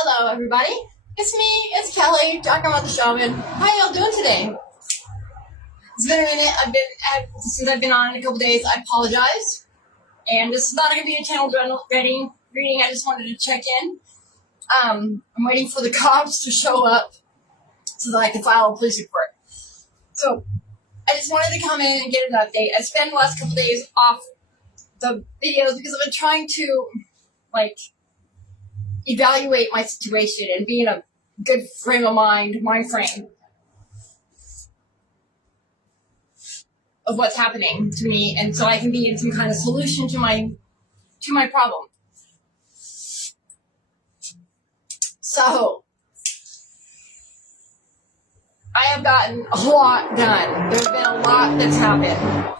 Hello, everybody. It's me. It's Kelly, talking about the shaman. How y'all doing today? It's been a minute. Since I've been on in a couple days. I apologize. And this is not going to be a channel reading. I just wanted to check in. I'm waiting for the cops to show up so that I can file a police report. So I just wanted to come in and get an update. I spent the last couple days off the videos because I've been trying to evaluate my situation and be in a good mind frame of what's happening to me, and so I can be in some kind of solution to my problem. So I have gotten a lot done. There's been a lot that's happened.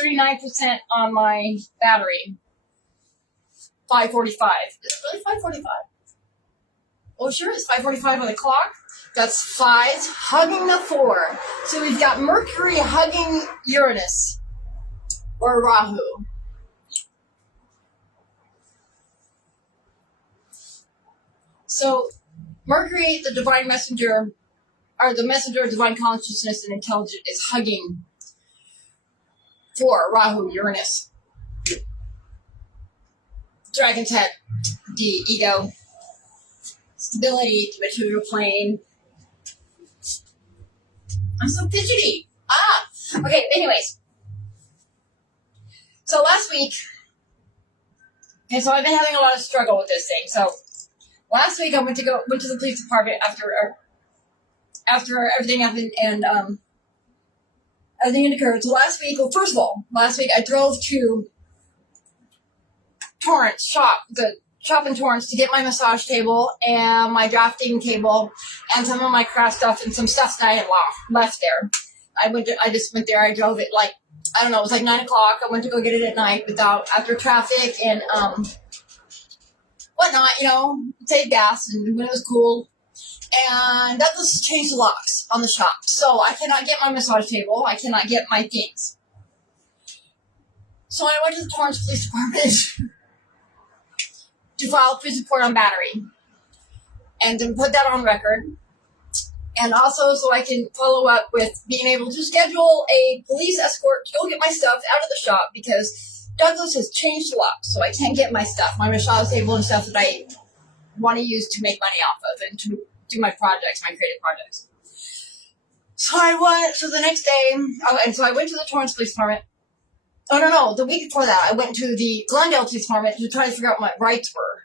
39% on my battery. 5:45. Is it really 5:45? Oh, sure, it's 5:45 on the clock. That's 5 hugging the 4. So we've got Mercury hugging Uranus, or Rahu. So Mercury, the divine messenger, or the messenger of divine consciousness and intelligence, is hugging 4, Rahu, Uranus. Dragon's head, the ego, stability, the material plane. I'm so fidgety. Okay, anyways. So last week, so I've been having a lot of struggle with this thing. So last week I went to the police department after everything happened and everything had occurred. So last week I drove to Torrance the shop in Torrance to get my massage table and my drafting table and some of my craft stuff and some stuff that I had left there. I just went there. I drove it it was 9 o'clock. I went to go get it at night after traffic and whatnot, save gas and when it was cool. And that just changed the locks on the shop. So I cannot get my massage table. I cannot get my things. So I went to the Torrance Police Department to file a police report on battery and to put that on record, and also so I can follow up with being able to schedule a police escort to go get my stuff out of the shop because Douglas has changed the lock, so I can't get my stuff, my massage table and stuff that I want to use to make money off of and to do my projects, my creative projects. So the next day, I went to the Torrance Police Department. Oh, no, the week before that, I went to the Glendale Police Department to try to figure out what my rights were.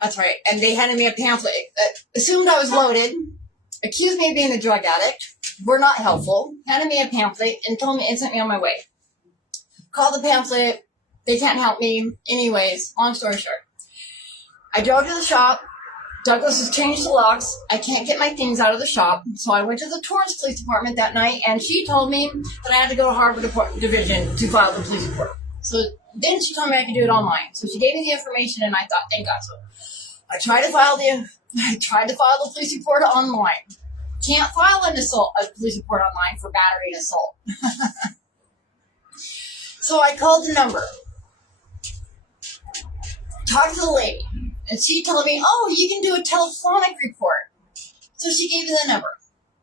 That's right. And they handed me a pamphlet that assumed I was loaded, accused me of being a drug addict, were not helpful, handed me a pamphlet, and sent me on my way. Called the pamphlet. They can't help me. Anyways, long story short. I drove to the shop. Douglas has changed the locks. I can't get my things out of the shop. So I went to the Torrance Police Department that night, and she told me that I had to go to Harbor Division to file the police report. So then she told me I could do it online. So she gave me the information, and I thought, thank God. So I tried to file the police report online. Can't file a police report online for battery and assault. So I called the number. Talked to the lady. And she told me, you can do a telephonic report. So she gave me the number.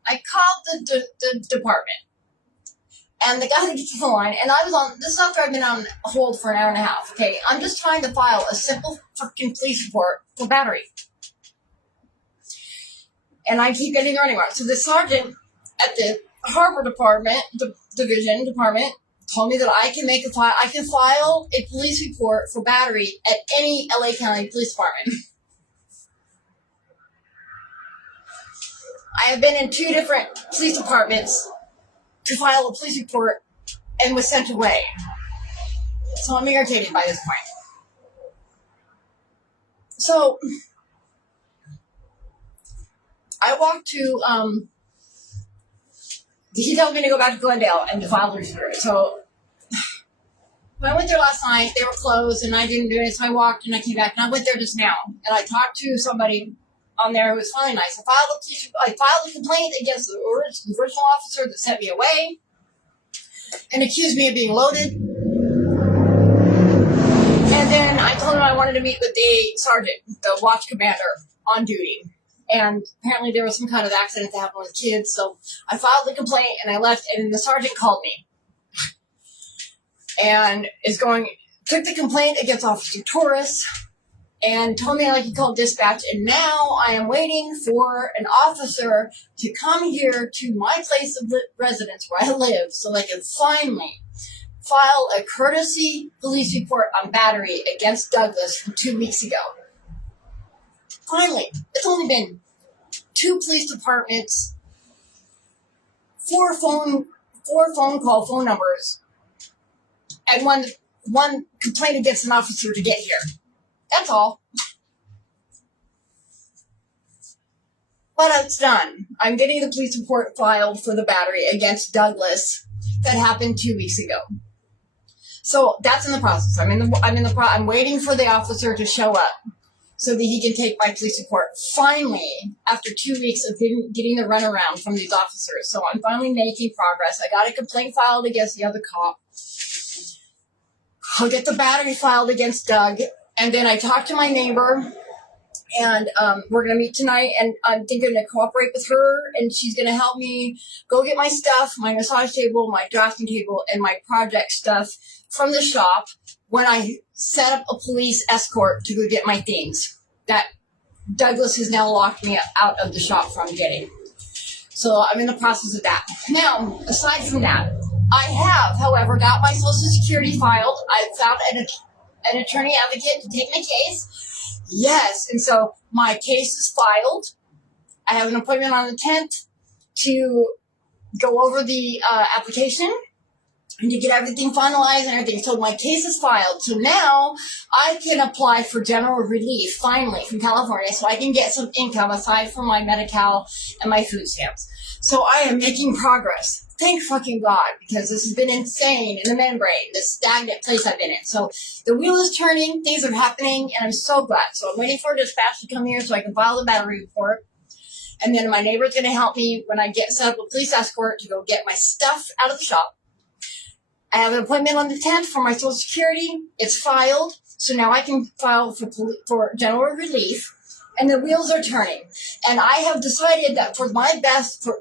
I called the department. And the guy gets to the line. And this is after I've been on hold for an hour and a half. Okay, I'm just trying to file a simple freaking police report for battery. And I keep getting there anywhere. So the sergeant at the Harbor Department, Division Department, told me that I can file a police report for battery at any LA County Police Department. I have been in 2 different police departments to file a police report and was sent away. So I'm irritated by this point. So I walked to he told me to go back to Glendale and to file the report. So when I went there last night, they were closed and I didn't do it. So I walked and I came back and I went there just now. And I talked to somebody on there who was really nice. I filed a complaint against the original officer that sent me away and accused me of being loaded. And then I told him I wanted to meet with the sergeant, the watch commander, on duty. And apparently there was some kind of accident that happened with kids. So I filed the complaint and I left, and then the sergeant called me and took the complaint against Officer Torres and told me he called dispatch. And now I am waiting for an officer to come here to my place of residence where I live so they can finally file a courtesy police report on battery against Douglas from 2 weeks ago. Finally, it's only been 2 police departments, 4 phone numbers, and one complaint against an officer to get here. That's all. But it's done. I'm getting the police report filed for the battery against Douglas that happened 2 weeks ago. So that's in the process. I'm waiting for the officer to show up so that he can take my police report. Finally, after 2 weeks of getting the runaround from these officers. So I'm finally making progress. I got a complaint filed against the other cop. I'll get the battery filed against Doug. And then I talked to my neighbor, and we're going to meet tonight, and I'm thinking to cooperate with her, and she's going to help me go get my stuff, my massage table, my drafting table, and my project stuff from the shop when I set up a police escort to go get my things that Douglas has now locked me out of the shop from getting. So I'm in the process of that. Now, aside from that, I have, however, got my Social Security filed. I found an attorney advocate to take my case. Yes, and so my case is filed. I have an appointment on the 10th to go over the application and to get everything finalized and everything. So my case is filed. So now I can apply for general relief, finally, from California, so I can get some income aside from my Medi-Cal and my food stamps. So I am making progress. Thank fucking God, because this has been insane in the membrane, this stagnant place I've been in. So the wheel is turning, things are happening, and I'm so glad. So I'm waiting for a dispatch to come here so I can file the battery report. And then my neighbor's going to help me when I get set up a police escort to go get my stuff out of the shop. I have an appointment on the 10th for my Social Security. It's filed, so now I can file for general relief. And the wheels are turning. And I have decided that for what's best for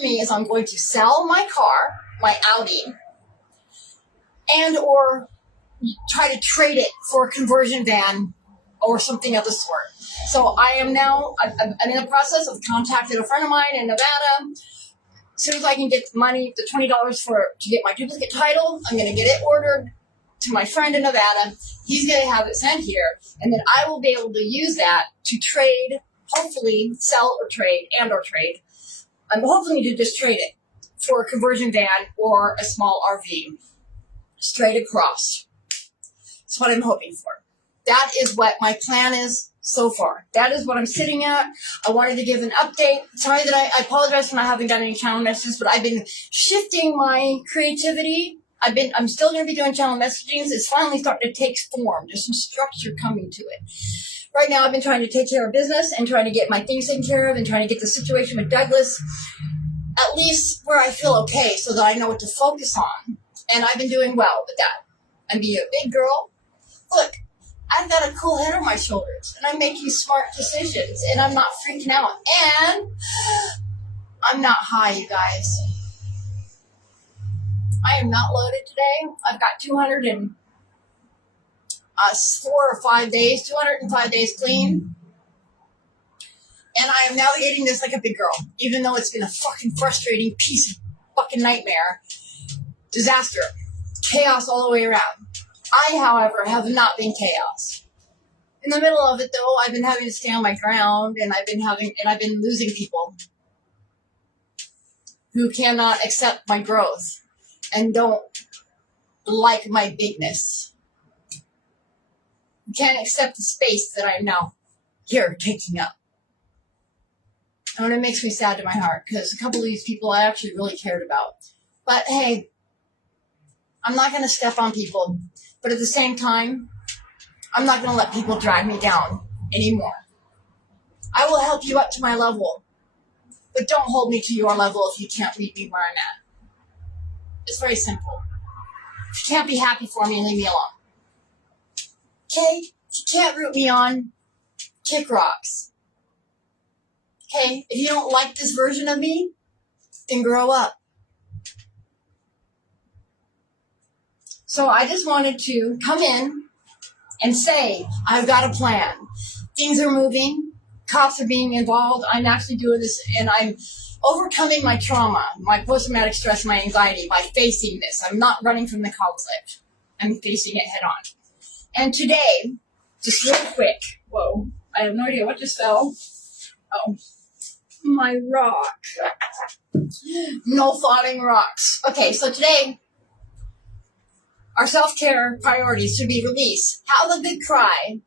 me is I'm going to sell my car, my Audi, and or try to trade it for a conversion van or something of the sort. So I'm in the process of contacting a friend of mine in Nevada. As soon as I can get the money, the $20 to get my duplicate title, I'm going to get it ordered to my friend in Nevada. He's going to have it sent here, and then I will be able to use that to trade, hopefully sell or trade, I'm hoping to just trade it for a conversion van or a small RV straight across. That's what I'm hoping for. That is what my plan is so far. That is what I'm sitting at. I wanted to give an update. Sorry that I apologize for not having done any channel messages, but I've been shifting my creativity. I'm still going to be doing channel messaging. It's finally starting to take form. There's some structure coming to it. Right now, I've been trying to take care of business and trying to get my things taken care of and trying to get the situation with Douglas at least where I feel okay so that I know what to focus on. And I've been doing well with that. I'm being a big girl. Look, I've got a cool head on my shoulders and I'm making smart decisions and I'm not freaking out. And I'm not high, you guys. I am not loaded today. I've got 205 days clean. And I am navigating this like a big girl, even though it's been a fucking frustrating piece of fucking nightmare. Disaster. Chaos all the way around. I, however, have not been chaos. In the middle of it, though, I've been having to stay on my ground, and I've been losing people who cannot accept my growth and don't like my bigness. Can't accept the space that I'm now here taking up. And it makes me sad to my heart because a couple of these people I actually really cared about. But hey, I'm not going to step on people. But at the same time, I'm not going to let people drag me down anymore. I will help you up to my level. But don't hold me to your level if you can't meet me where I'm at. It's very simple. If you can't be happy for me, leave me alone. Okay? If you can't root me on, kick rocks. Okay? If you don't like this version of me, then grow up. So I just wanted to come in and say, I've got a plan. Things are moving. Cops are being involved. I'm actually doing this, and I'm overcoming my trauma, my post-traumatic stress, my anxiety by facing this. I'm not running from the conflict. I'm facing it head on. And today, just real quick, whoa, I have no idea what just fell. Oh, my rock. No falling rocks. Okay, so today, our self-care priorities should be release. Have a good cry.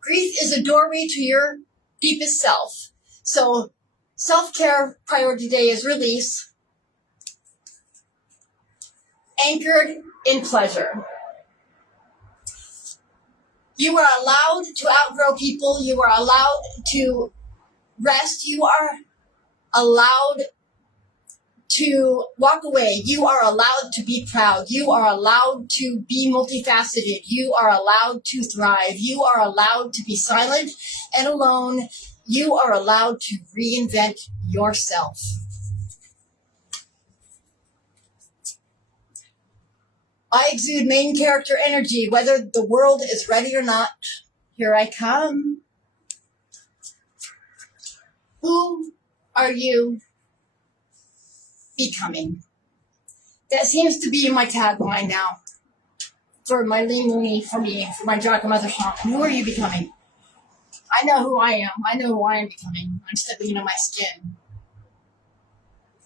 Grief is a doorway to your deepest self. So self-care priority today is release. Anchored in pleasure. You are allowed to outgrow people. You are allowed to rest. You are allowed to walk away. You are allowed to be proud. You are allowed to be multifaceted. You are allowed to thrive. You are allowed to be silent and alone. You are allowed to reinvent yourself. I exude main character energy, whether the world is ready or not. Here I come. Who are you becoming? That seems to be my tagline now. For my Lee Mooney, for me, for my Jacques Mother Shaman. Who are you becoming? I know who I am. I know who I am becoming. I'm stepping into my skin.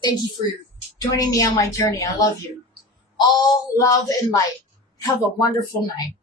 Thank you for joining me on my journey. I love you. All love and light. Have a wonderful night.